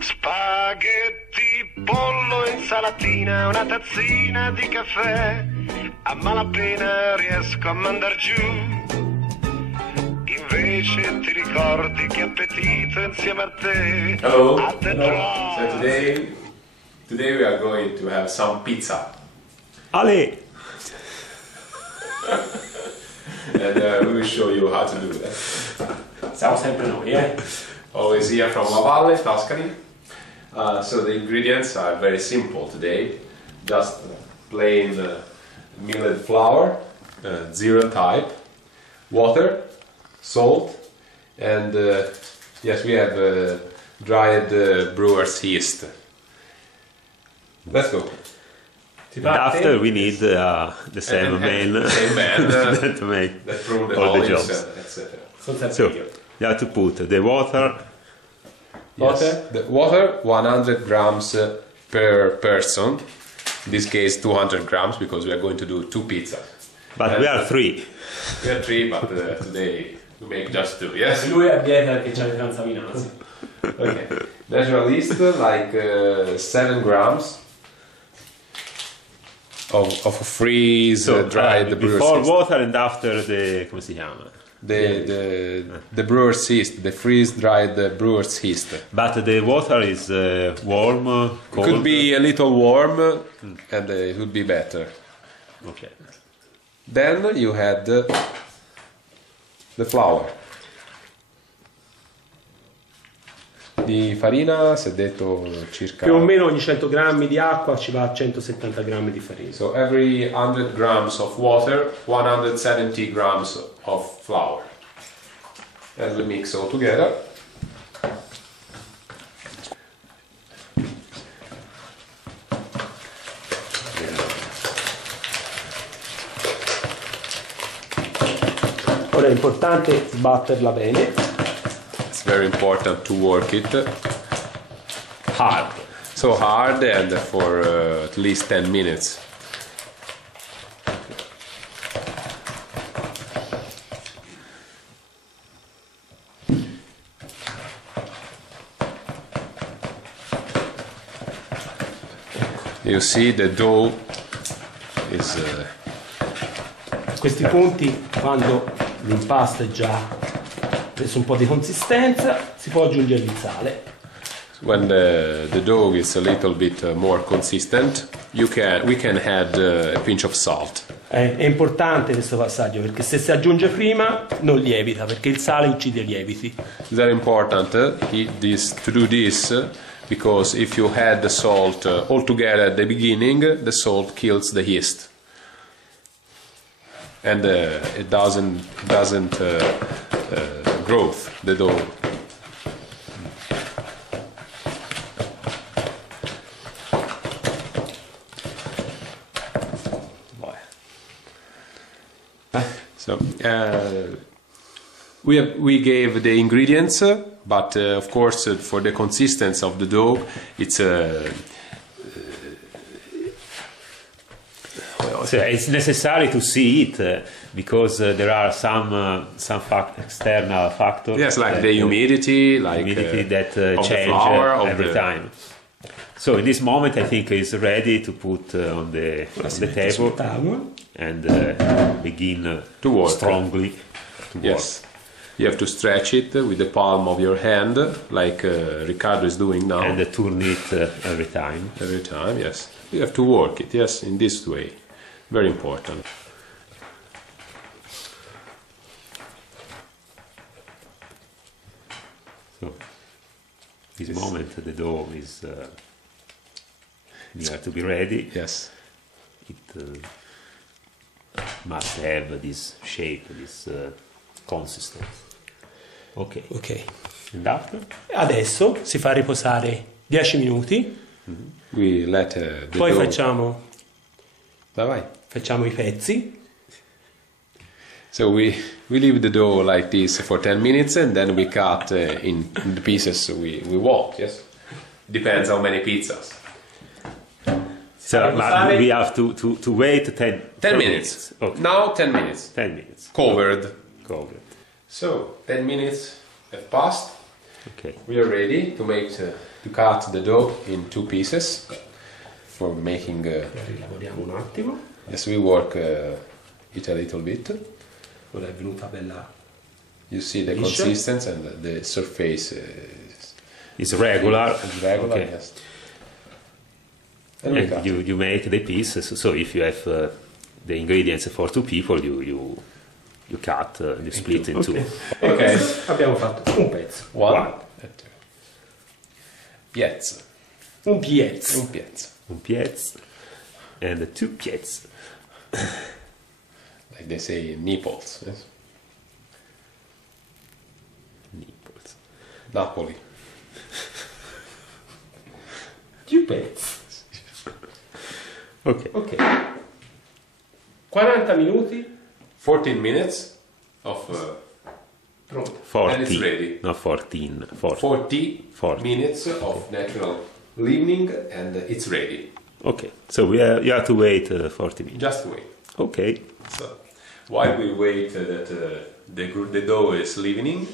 Spaghetti, pollo, insalatina, una tazzina di caffè. A malapena riesco a mandar giù. Invece ti ricordi che appetito insieme a te. Hello. At the draw. So today we are going to have some pizza. Ale! And we will show you how to do that. Siamo sempre noi, eh? Always here from La Valle, Tuscany. So the ingredients are very simple today. Just plain milled flour, zero type, water, salt, and yes, we have dried brewer's yeast. Let's go. And after we need the same man to make that prune the all the olives, jobs. etc. So you have to put the water. Yes, the water 100 grams per person. In this case 200 grams because we are going to do 2 pizzas. But we are 3. We are 3, but today we make just 2. Yes. Lui è a dieta perché c'ha le transaminasi. Okay. Natural yeast like 7 grams of freeze dried brewer's before yeast. water and after the come si chiama? The brewer's yeast, the freeze dried brewer's yeast. But the water is warm, cold. It could be a little warm and it would be better. Okay. Then you add the flour. Di farina si è detto circa. Più o meno ogni 100 grammi di acqua ci va 170 grammi di farina. So every 100 grams of water, 170 grams of flour. And we mix all together. Ora è importante sbatterla bene. It's very important to work it Hard. so hard and for at least 10 minutes. You see the dough is A questi punti, quando l'impasto è già preso un po' di consistenza, si può aggiungere il sale. when the dough is a little bit more consistent, we can add a pinch of salt. È importante questo passaggio perché se si aggiunge prima non lievita, perché il sale uccide i lieviti. It's very important to do this because if you add the salt all together at the beginning, the salt kills the yeast, and it doesn't growth the dough. So we gave the ingredients, but of course for the consistency of the dough, it's So it's necessary to see it because there are some external factors. yes, like the humidity, that of change the flour, every time. So in this moment, I think it's ready to put on the table and begin To work. strongly to yes, you have to stretch it with the palm of your hand, like Riccardo is doing now. work and turn it every time. Every time, yes, you have to work it. Yes, in this way, very important. So this moment the dough is near to be ready. Yes. It must have this shape, this consistency. Ok. Ok. And after? Adesso si fa riposare 10 minuti, We let the poi dough. facciamo Vai. i pezzi. So we leave the dough like this for 10 minutes and then we cut in the pieces we want. Yes. Depends how many pizzas. So but we have to wait 10 minutes. Okay. Now 10 minutes. 10 minutes. Covered. Covered. So 10 minutes have passed. Okay. We are ready to to cut the dough in 2 pieces for making. Rilavoriamo un attimo. Yes, we work it a little bit. Ora è venuta bella. You see the Liscia. consistency and the surface It's regular. is regular. Okay. Yes. And we cut And you make the pieces. So if you have the ingredients for 2 people, you cut, you split in 2. E Ok. questo abbiamo fatto un pezzo. one. One. and 2. Piezza. Un piezzo. Un piezza. Un piez and 2 piez. Like they say, nipples. Yes? Nipples. Napoli. Più pezzi. Ok. Ok. 40 minuti. 14 minutes of Pronto. 40. And it's ready. Not 14. 40. 40 minutes of natural leavening, and it's ready. Okay. So you have to wait 40 minutes. Just wait. Okay. So, while we wait that the dough is leavening,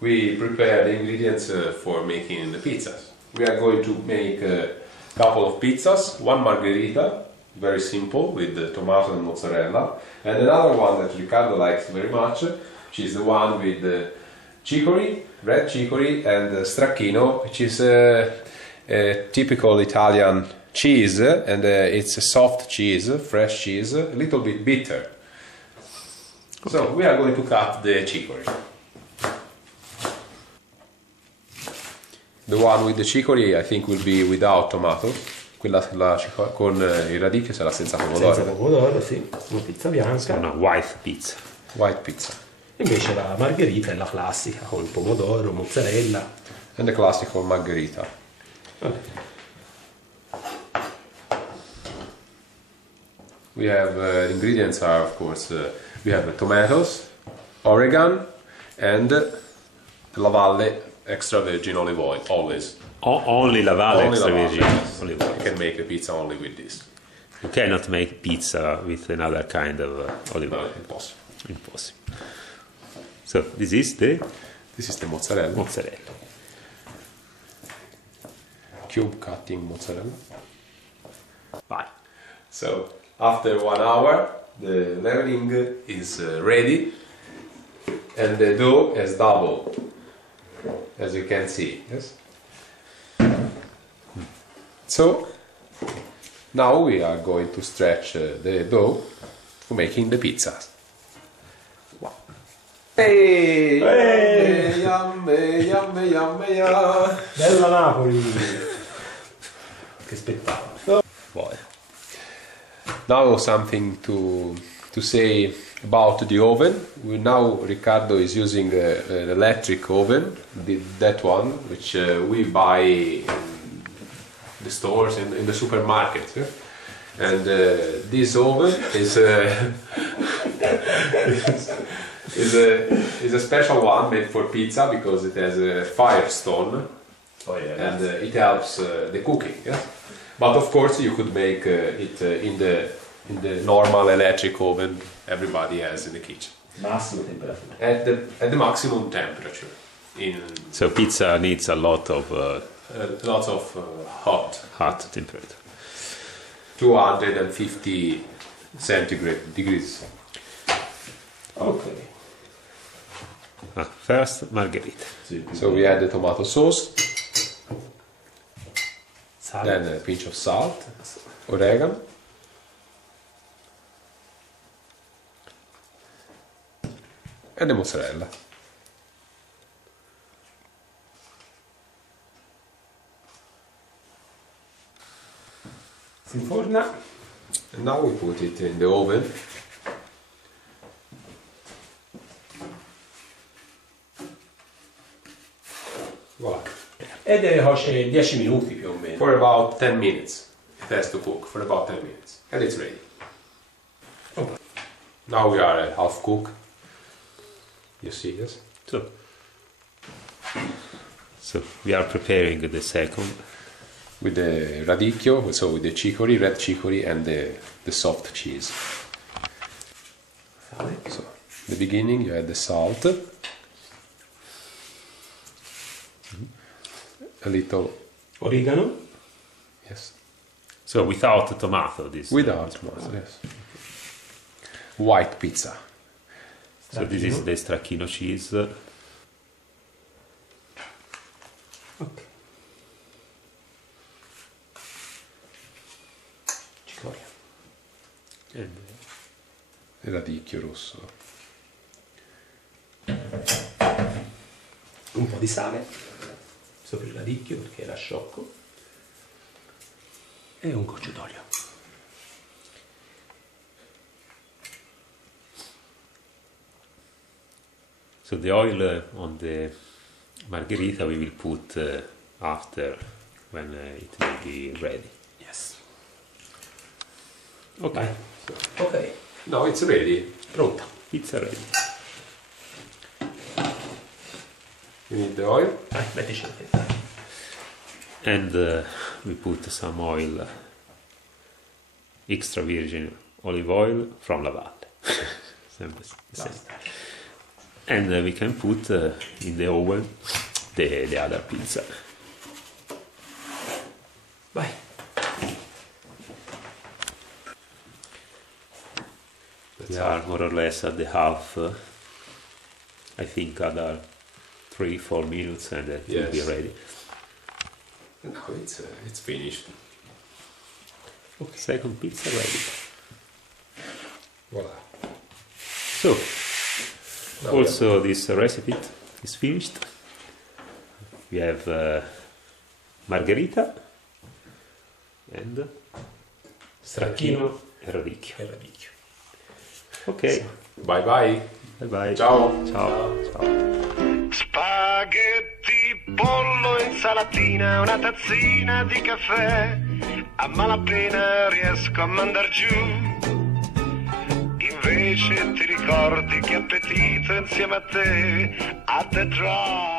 we prepare the ingredients for making the pizzas. We are going to make a couple of pizzas, one margherita, very simple, with the tomato and mozzarella, and another one that Riccardo likes very much, which is the one with the chicory, red chicory, and stracchino, which is a typical Italian cheese, and it's a soft cheese, fresh cheese, a little bit bitter. So we are going to cut the chicory. The one with the chicory I think will be without tomato, quella con il radicchio sarà senza pomodoro. Senza pomodoro, sì. Una pizza bianca. Una white pizza. White pizza. Invece la margherita è la classica, con il pomodoro, mozzarella. And the classical margherita. Vabbè. We have ingredients are of course we have tomatoes, oregano, and La Valle extra virgin olive oil always. Only La Valle Only extra La Valle, virgin yes. olive You oil. can make the pizza only with this. You cannot make pizza with another kind of olive No, oil. impossible. Impossible. So this is This is the mozzarella. mozzarella. Cube cutting mozzarella. Vai. So after 1 hour, the leavening is ready, and the dough has doubled, as you can see. Yes. So now we are going to stretch the dough for making the pizzas. Wow. Hey! Hey! Yummy, yummy, yummy, yummy. Bella Napoli! Che spettacolo! Boy. Now something to say about the oven. Now Riccardo is using an electric oven, that one which we buy in the stores in the supermarket. Yeah? And this oven is is a special one made for pizza because it has a firestone. Oh, yeah. And it helps the cooking. Yeah? But of course, you could make it in the normal electric oven everybody has in the kitchen Massima temperatura. at the maximum temperature. So pizza needs a lot of Lots of hot, hot temperature. 250 centigrade degrees. Ok. First margherita. So we add the tomato sauce, Sale. then a pinch of salt, oregano, and the mozzarella. Si inforna. And now we put it in the oven. Voilà. E deve cuocere 10 minuti più o meno. For about 10 minutes. It has to cook for about 10 minutes. And it's ready. Oh. Now we are at half cook. You see this? So we are preparing the second. With the radicchio, so with the chicory, red chicory, and the soft cheese. Sale. So, the beginning you add the salt. a little, Oregano. yes, So without tomato, this. without tomato, yes. White pizza. So this is the stracchino cheese. Ok. Cicoria. And E radicchio rosso. Un po' di sale sopra il radicchio perché era sciocco. E un goccio d'olio. so the oil on the margherita we will put after when it will be ready. Yes. Ok, Ok, No, it's ready. pronta. pizza ready. You need the oil? Mettici la fetta. And we put some oil, extra virgin olive oil from La Valle. Sempre the same. Basta. And we can put in the oven the other pizza. Vai. We are more or less at the half. I think other 3-4 minutes and it will be Yes. ready. No, it's finished. Okay. Second pizza ready. Voila. So Now we also this recipe is finished. We have margherita and Stracchino e radicchio. e radicchio. Ok, Bye bye. bye bye. Ciao. Ciao. Ciao. Spaghetti, pollo, insalatina, una tazzina di caffè. A malapena riesco a mandar giù. Invece ti ricordi che appetito insieme a te. A te try.